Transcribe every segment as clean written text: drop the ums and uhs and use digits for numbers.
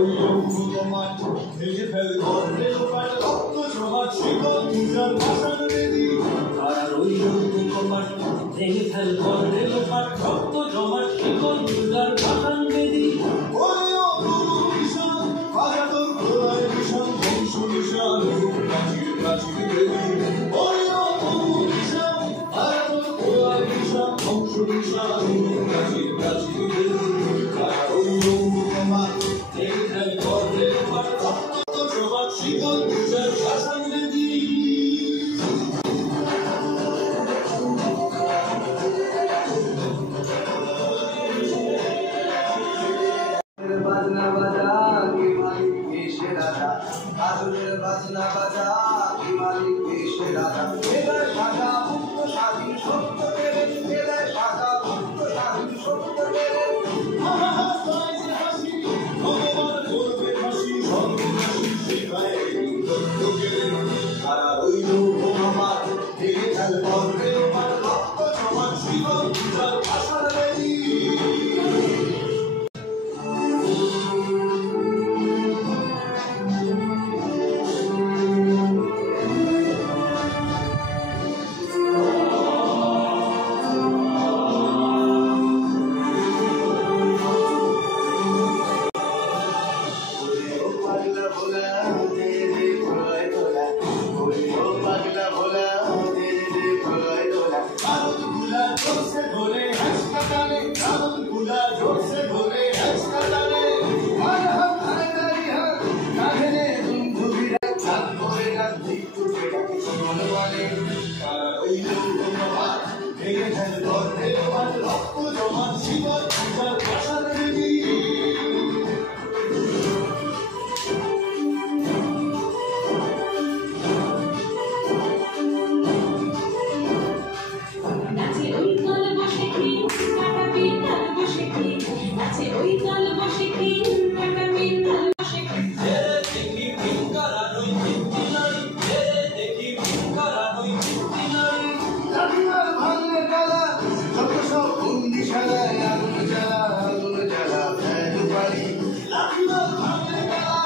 ওই রঙ্গমাঠ ভেঙে ফেল গর্বে লোপাট রক্ত জমাট শিকল পূজার ভাষণ বেদি তারার ওই রঙ্গমাঠ ভেঙে ফেল গর্বে লোপাট রক্ত জমাট শিকল পূজার ভাষণ বেদি ওই অপবিশাল আগাতর খোলায় বিশাল বংশ বিশাল প্রাচীর প্রাচীর বেদি ওই অপবিশাল আগাতর খোলায় বিশাল বংশ বিশাল প্রাচীর প্রাচীর বেদি তারার ওই রঙ্গমাঠ ভেঙে ফেল গর্বে লোপাট রক্ত জমাট শিকল পূজার ভাষণ বেদি বাজনা বাজা কি মালিক এসে রাজা আজুরের বাজনা বাজা কি মালিক এসে রাজা এবার সাজা মুক্ত স্বাধীন সত্য পেরে এবার সাজা মুক্ত স্বাধীন সত্য পেরে মহাহাসায় যে হাসি ভগবান করবে হাসি সর্বনাশী শেখায় দত্তকে তারা রইল ভগবান ভেঙে ফেল গর্বে লোপাট রক্ত জমাট শিকল পূজার ভাষণ বেদি পাগলা ভোলা তেরে ভোলায় তোলা ও পাগলা ভোলা তেরে ভোলায় তোলা কারণ গুলা জোরসে ধরে হ্যাচকা টানে কারণ গুলা জোরসে ধরে হ্যাচকা টানে আর হাত হাতারি হাত কাঁধে বন্ধুরা চাঁদ করে রাত ভিক্ষু পেটাকে সোমন বলে তারা রইল ভগবান ভেঙে ফেল গর্বে লোপাট রক্ত জমাট শিকল পূজার ভাষণ বেদি নাচে ওই কাল বসে কি কাটা বিড়াল বসে কি নাচে ওই কাল বসে কি কাটা বিড়াল বসে কি দেখি ভিঙ্গারা নই চিত্তি নারী দেখি ভিঙ্গারা নই চিত্তি নারী লাঠিমার ভাঙলে গলা যত সব বন্দিশালায় আগুন জ্বালা ফেল পারি লাঠিমার ভাঙলে গলা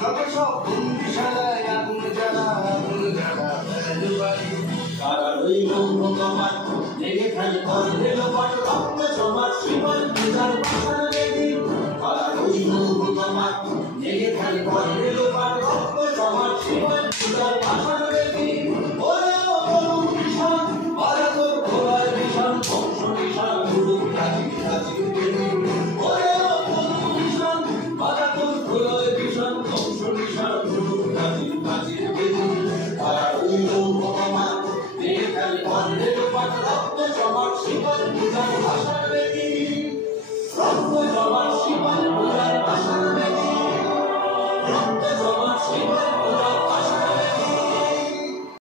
যত সব বন্দিশালায় আগুন জ্বালা ফেল পারি তারা রইল ভগবান ভেঙে ফেল গর্বে লোপাট রক্ত জমাট শিকল পূজার ভাষণ বেদি তারা রইল ভগবান ভেঙে ফেল গর্বে লোপাট রক্ত জমাট শিকল পূজার ভাষণ বেদি ওরে অপরূপ ভীষণ বারাতর ঘোড়ায় ভীষণ বংশ বিশাল গুরু প্রাচীর প্রাচীর বেদি ওরে অপরূপ ভীষণ বারাতর ঘোড়ায় ভীষণ বংশ বিশাল গুরু প্রাচীর প্রাচীর বেদি তারা রইল ভগবান ভেঙে ফেল গর্বে লোপাট রক্ত জমাট শিকল পূজার